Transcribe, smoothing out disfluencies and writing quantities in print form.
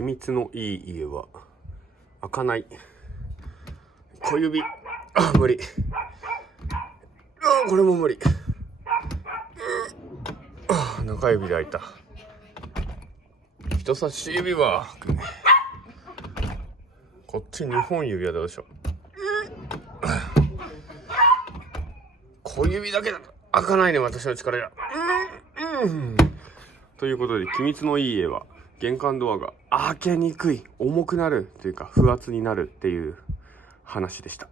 秘密のいい家は開かない。小指、無理。これも無理。中指で開いた。人差し指はこっち2本指はどうでしょう。小指だけだと開かないね、私の力が。ということで、機密のいい家は玄関ドアが開けにくい、重くなるというか不圧になるっていう話でした。